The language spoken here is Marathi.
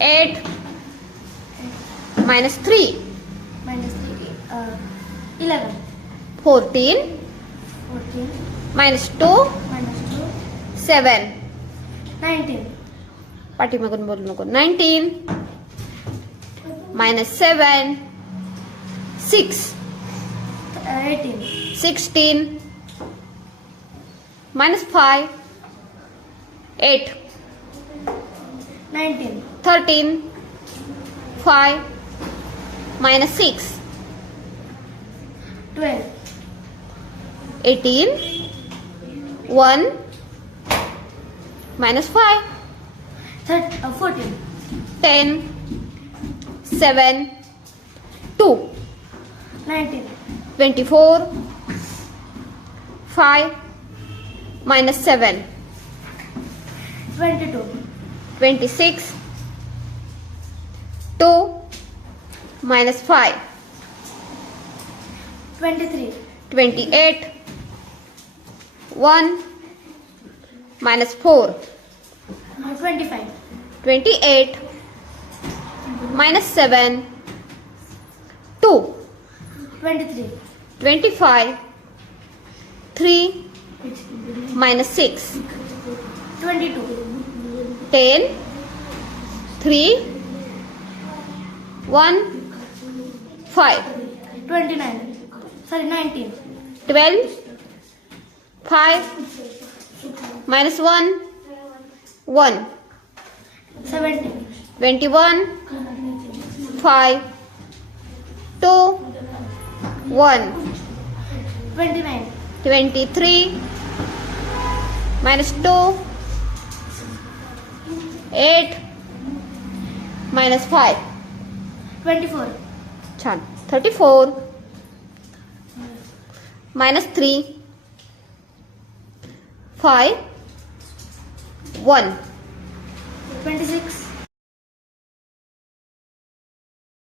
8 minus 3. minus 3, 11. 14 14 minus 2 minus 2, 7. 19. पाठीमागून बोलू नको. 19 minus 7 6. 18. 16 minus 5 8. 19. 13 5 minus 6 12. 18 1 minus 5 14. 10 7 2 19. 24 5 minus 7 22. 26 2 minus 5 23. 28 1 minus 4 25. 28 minus 7 2 23. 25 3 minus 6 22. 10 3 1 5 29. Sorry, 19. 12 5 minus 1 1 17. 21 5 2 1 29. 23 minus 2 8 minus 5 24. छान 34 minus 3 5 1 26.